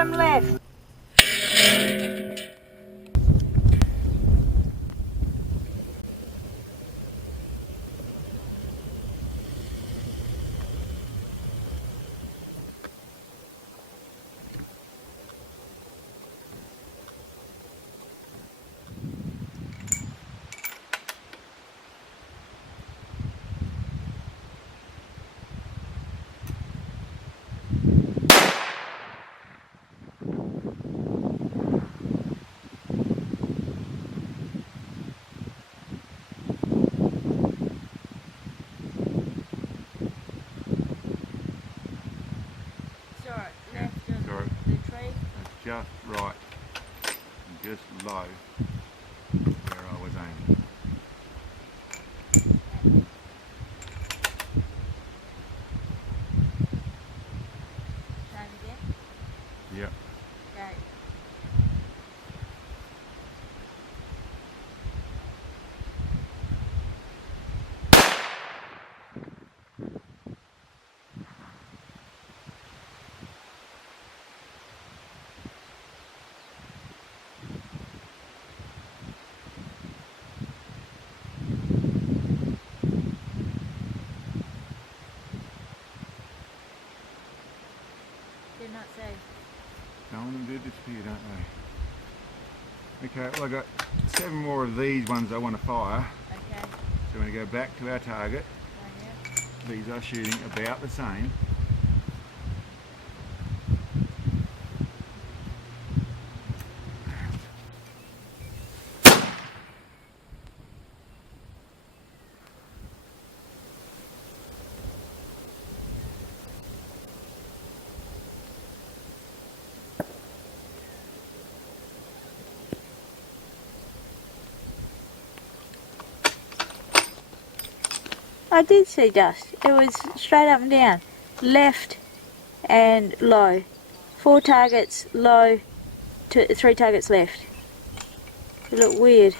bottom left. Just right, just low where I was aiming. Try it again. Yep. Go. Did not say. Some of them do disappear, don't they? Okay, well I've got 7 more of these ones I want to fire. Okay. So we're going to go back to our target. Oh, yeah. These are shooting about the same. I did see dust. It was straight up and down. Left and low. 4 targets low, 3 targets left. It looked weird.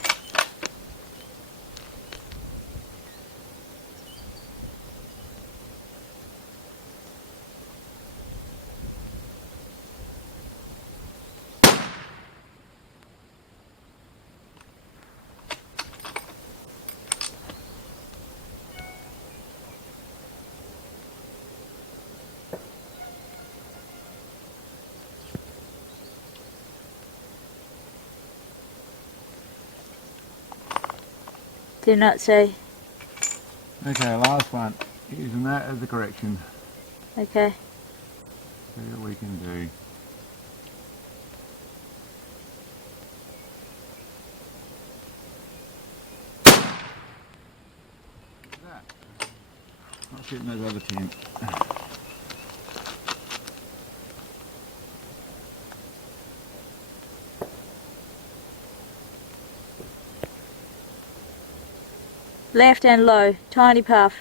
Did not see. Okay, last one. Using that as a correction. Okay. See what we can do. Not shooting those other 10. Left and low. Tiny puff.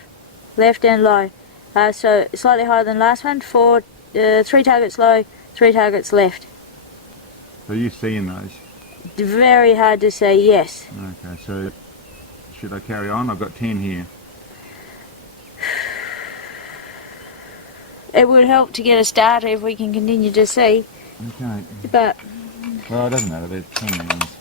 Left and low. So slightly higher than last one. 3 targets low, 3 targets left. So you're seeing those? Very hard to say yes. Okay, so should I carry on? I've got 10 here. It would help to get a starter if we can continue to see. Okay. But Well, it doesn't matter. There's 10 rounds.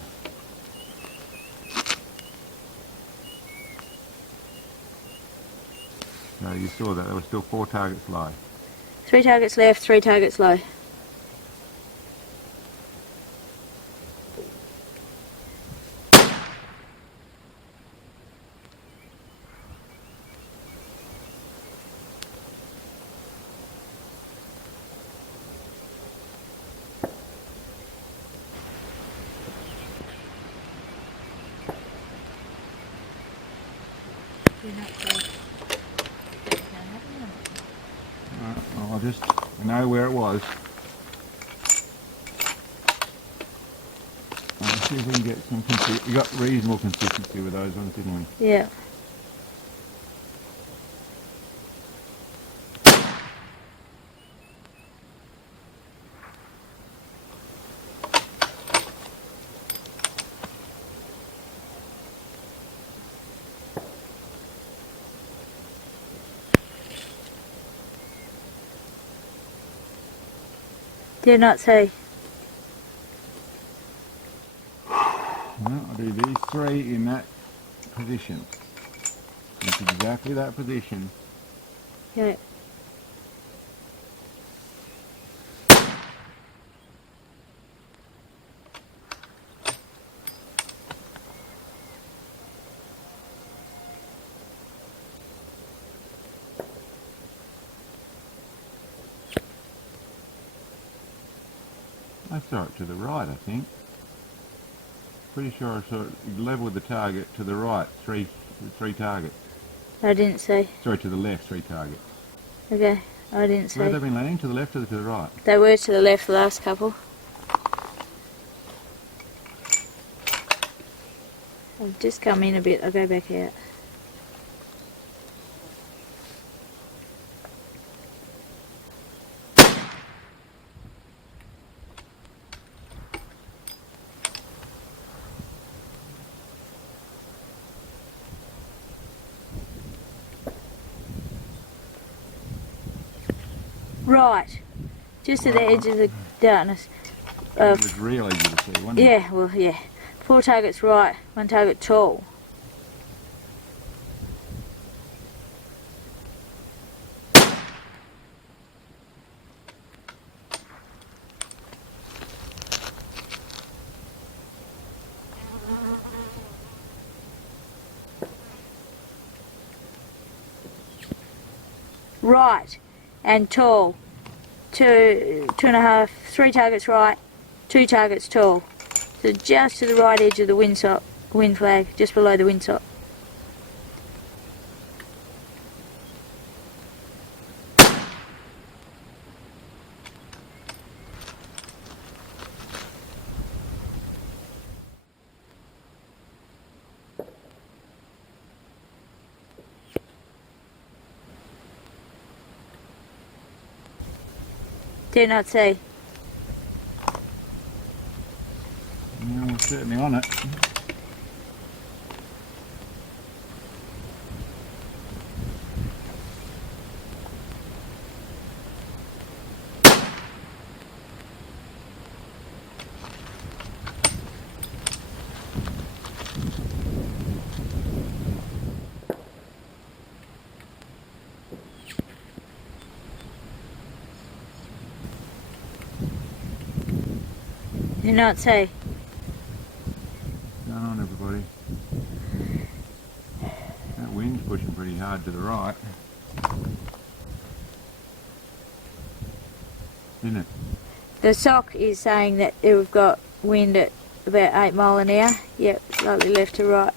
So you saw that there were still 4 targets low. 3 targets left, 3 targets low. Well, I'll just know where it was. See if we can get some consistency. We got reasonable consistency with those ones, didn't we? Yeah. Did not see. Well, I'll do these 3 in that position. It's exactly that position. Yeah. I saw it to the right, I think. Pretty sure I saw it level with the target to the right, three targets. I didn't see. Sorry, to the left, 3 targets. Okay, I didn't see. Where have they been landing? To the left or to the right? They were to the left the last couple. I've just come in a bit, I'll go back out. Right, just at the edge of the darkness. It was real easy to see, wasn't it? Yeah, well, yeah. 4 targets right, 1 target tall. Right and tall. 2.5, 3 targets right, 2 targets tall. So just to the right edge of the wind flag, just below the windsock. Did not see. Yeah, we're certainly on it. Did not see. What's going on, everybody? That wind's pushing pretty hard to the right. Isn't it? The sock is saying that we've got wind at about 8 mile an hour. Yep, slightly left to right.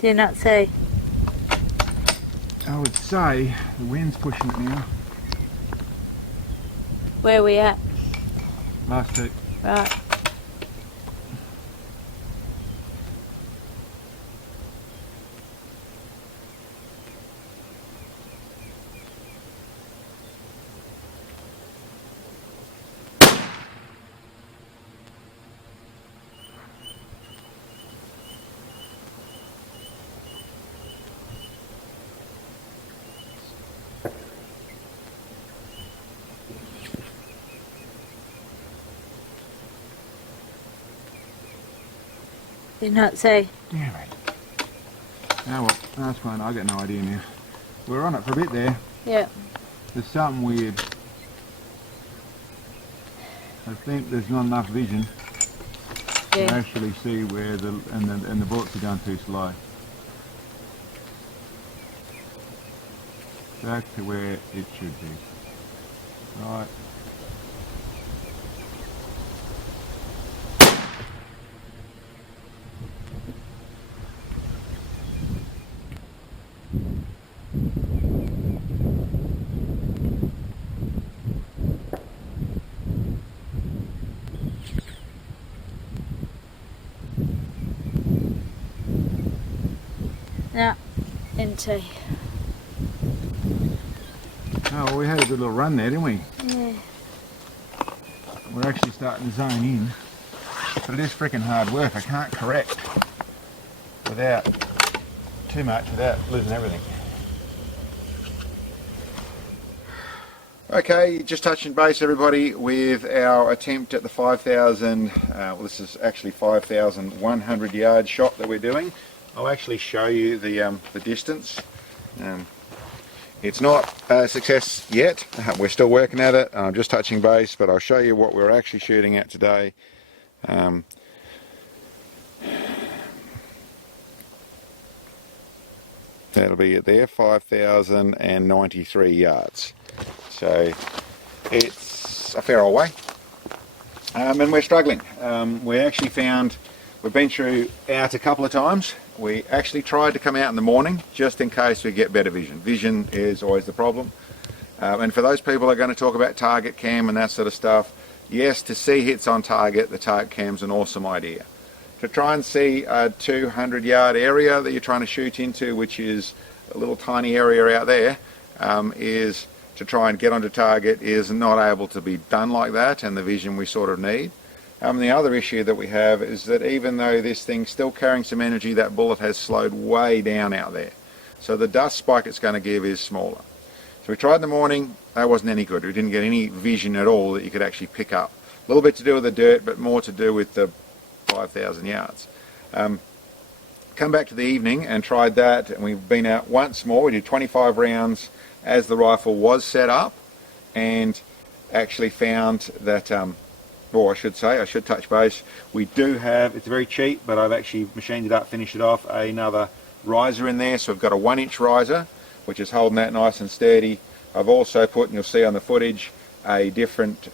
Did not see. I would say the wind's pushing it now. Where are we at? Last 2. Right. Did not see. Damn it. Oh well, that's fine, I got no idea now. We were on it for a bit there. Yep. There's something weird. I think there's not enough vision to Yeah. actually see where and the bullets are going too slow. Back to where it should be. Right. see. Oh, well, we had a good little run there, didn't we? Yeah. We're actually starting to zone in, but it is freaking hard work. I can't correct without too much, without losing everything. Okay, just touching base, everybody, with our attempt at the 5,000, well, this is actually 5,100 yard shot that we're doing. I'll actually show you the distance. It's not a success yet. We're still working at it. I'm just touching base, but I'll show you what we're actually shooting at today. That'll be it there, 5,093 yards. So it's a fair old way. And we're struggling. We actually found, we've been through out a couple of times. We actually tried to come out in the morning just in case we get better vision. Vision is always the problem. And for those people who are going to talk about target cam and that sort of stuff, yes, to see hits on target, the target cam's an awesome idea. To try and see a 200 yard area that you're trying to shoot into, which is a little tiny area out there, is to try and get onto target, is not able to be done like that, and the vision we sort of need. The other issue that we have is that even though this thing's still carrying some energy, that bullet has slowed way down out there. So the dust spike it's going to give is smaller. So we tried in the morning, that wasn't any good. We didn't get any vision at all that you could actually pick up. A little bit to do with the dirt, but more to do with the 5,000 yards. Come back to the evening and tried that, and we've been out once more. We did 25 rounds as the rifle was set up, and actually found that, or I should say, I should touch base, we do have, it's very cheap, but I've actually machined it up, finished it off, another riser in there. So we've got a 1-inch riser, which is holding that nice and sturdy. I've also put, and you'll see on the footage, a different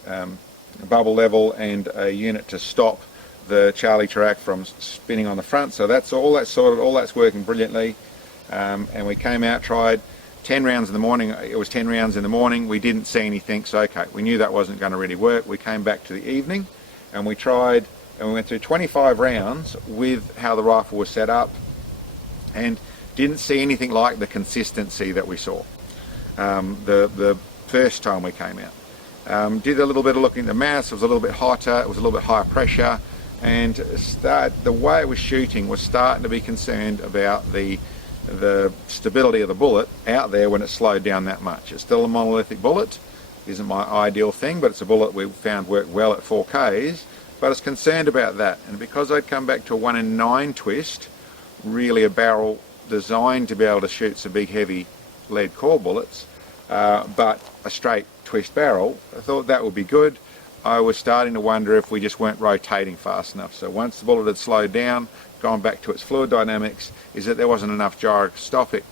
bubble level and a unit to stop the Charlie track from spinning on the front. So that's all that's sorted, all that's working brilliantly. And we came out, tried 10 rounds in the morning. It was 10 rounds in the morning. We didn't see anything, so okay, we knew that wasn't going to really work. We came back to the evening and we tried, and we went through 25 rounds with how the rifle was set up, and didn't see anything like the consistency that we saw the first time we came out. Did a little bit of looking at the mass. It was a little bit hotter, it was a little bit higher pressure, and the way it was shooting was starting to be concerned about the stability of the bullet out there when it slowed down that much. It's still a monolithic bullet, isn't my ideal thing, but it's a bullet we found worked well at 4Ks, but it's concerned about that. And because I'd come back to a 1 in 9 twist, really a barrel designed to be able to shoot some big heavy lead core bullets, but a straight twist barrel, I thought that would be good. I was starting to wonder if we just weren't rotating fast enough. So once the bullet had slowed down, gone back to its fluid dynamics, is that there wasn't enough gyroscopic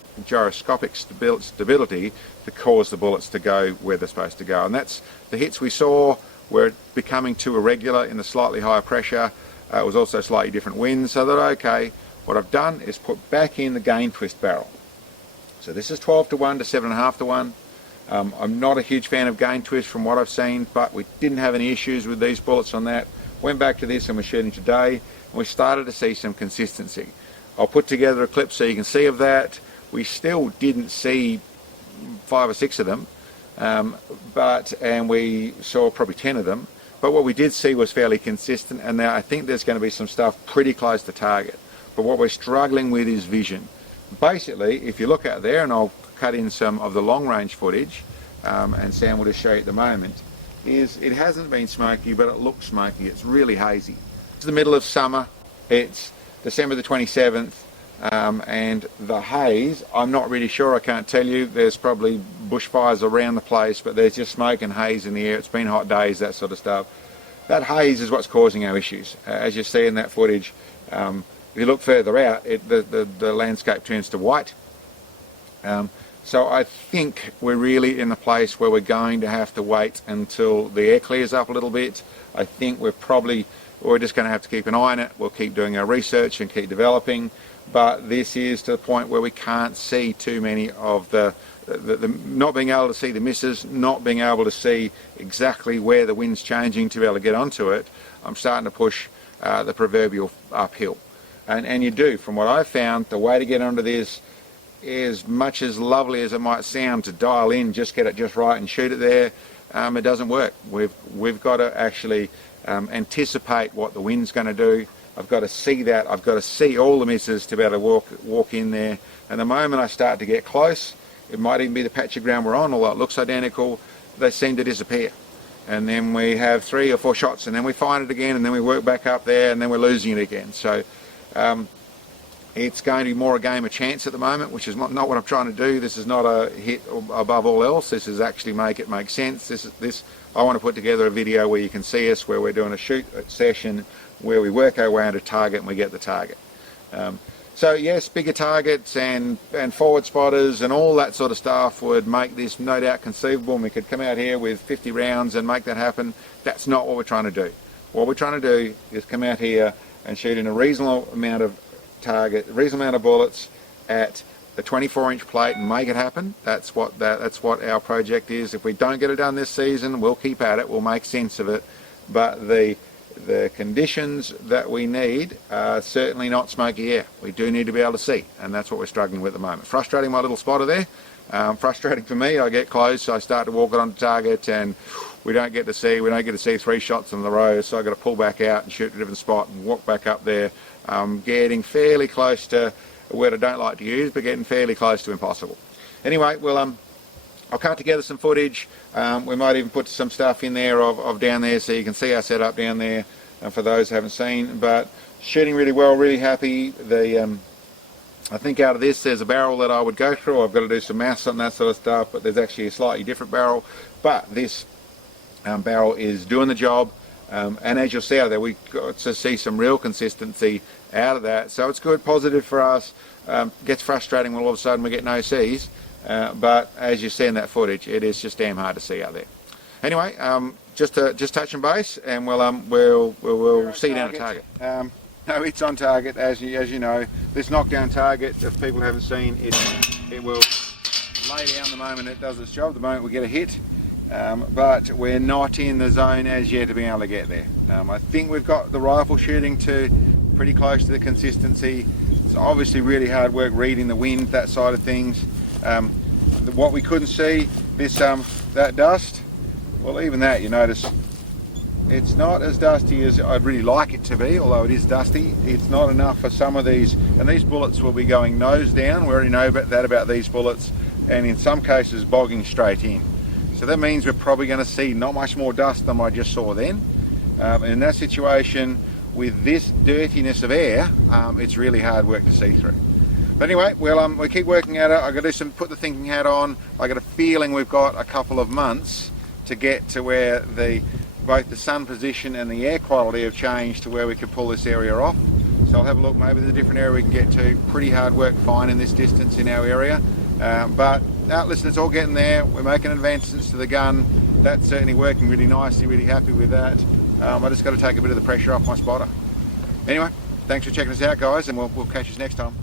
stability to cause the bullets to go where they're supposed to go. And that's the hits we saw were becoming too irregular in the slightly higher pressure. It was also slightly different winds, so that okay, what I've done is put back in the gain twist barrel. So this is 12 to 1 to 7.5 to 1. I'm not a huge fan of gain twist from what I've seen, but we didn't have any issues with these bullets on that. Went back to this and we're shooting today, and we started to see some consistency. I'll put together a clip so you can see of that. We still didn't see 5 or 6 of them, and we saw probably 10 of them, but what we did see was fairly consistent, and now I think there's going to be some stuff pretty close to target. But what we're struggling with is vision. Basically, if you look out there, and I'll cut in some of the long range footage, and Sam will just show you at the moment, is it hasn't been smoky, but it looks smoky. It's really hazy. It's the middle of summer. It's December the 27th, and the haze, I'm not really sure, I can't tell you. There's probably bushfires around the place, but there's just smoke and haze in the air. It's been hot days, that sort of stuff. That haze is what's causing our issues. As you see in that footage, if you look further out, the landscape turns to white. So I think we're really in a place where we're going to have to wait until the air clears up a little bit. I think we're just going to have to keep an eye on it. We'll keep doing our research and keep developing, but this is to the point where we can't see too many of the not being able to see the misses, not being able to see exactly where the wind's changing to be able to get onto it. I'm starting to push the proverbial uphill. And you do, from what I've found, the way to get onto this as much as lovely as it might sound to dial in, just get it just right and shoot it there, it doesn't work. We've got to actually anticipate what the wind's going to do. I've got to see that. I've got to see all the misses to be able to walk in there. And the moment I start to get close, it might even be the patch of ground we're on, although it looks identical, they seem to disappear. And then we have 3 or 4 shots, and then we find it again, and then we work back up there, and then we're losing it again. So it's going to be more a game of chance at the moment, which is not what I'm trying to do. This is not a hit above all else. This is actually make it make sense. I want to put together a video where you can see us, where we're doing a shoot session, where we work our way around a target and we get the target. So yes, bigger targets and forward spotters and all that sort of stuff would make this no doubt conceivable, and we could come out here with 50 rounds and make that happen. That's not what we're trying to do. What we're trying to do is come out here and shoot in a reasonable amount of bullets at the 24-inch plate and make it happen. That's what our project is. If we don't get it done this season, we'll keep at it. We'll make sense of it. But the conditions that we need are certainly not smoky air. We do need to be able to see, and that's what we're struggling with at the moment. Frustrating my little spotter there. Frustrating for me. I get close, I start to walk it on target, and we don't get to see 3 shots in a row, so I've got to pull back out and shoot a different spot and walk back up there. Getting fairly close to a word I don't like to use, but getting fairly close to impossible. Anyway, well, I'll cut together some footage. We might even put some stuff in there of down there so you can see our setup down there, for those who haven't seen. But shooting really well, really happy. I think out of this there's a barrel that I would go through. I've got to do some maths on that sort of stuff, but there's actually a slightly different barrel. But this barrel is doing the job, and as you'll see out there, we got to see some real consistency out of that. So it's good, positive for us. Gets frustrating when all of a sudden we get no C's. But as you see in that footage, it is just damn hard to see out there. Anyway, just touching base, and we'll see you down at target. No, it's on target, as you know. This knockdown target, if people haven't seen it, it will lay down the moment it does its job, the moment we get a hit. But we're not in the zone as yet to be able to get there. I think we've got the rifle shooting to pretty close to the consistency. It's obviously really hard work reading the wind, that side of things. What we couldn't see, that dust, well, even that, you notice it's not as dusty as I'd really like it to be, although it is dusty. It's not enough for some of these, and these bullets will be going nose down. We already know about these bullets, and in some cases bogging straight in. So that means we're probably going to see not much more dust than I just saw then. In that situation, with this dirtiness of air, it's really hard work to see through. But anyway, well, we keep working at it. I've got to put the thinking hat on. I got a feeling we've got a couple of months to get to where both the sun position and the air quality have changed to where we could pull this area off. So I'll have a look, maybe there's a different area we can get to. Pretty hard work finding this distance in our area. But listen, it's all getting there. We're making advancements to the gun. That's certainly working really nicely, really happy with that. I just got to take a bit of the pressure off my spotter. Anyway, thanks for checking us out, guys, and we'll catch you next time.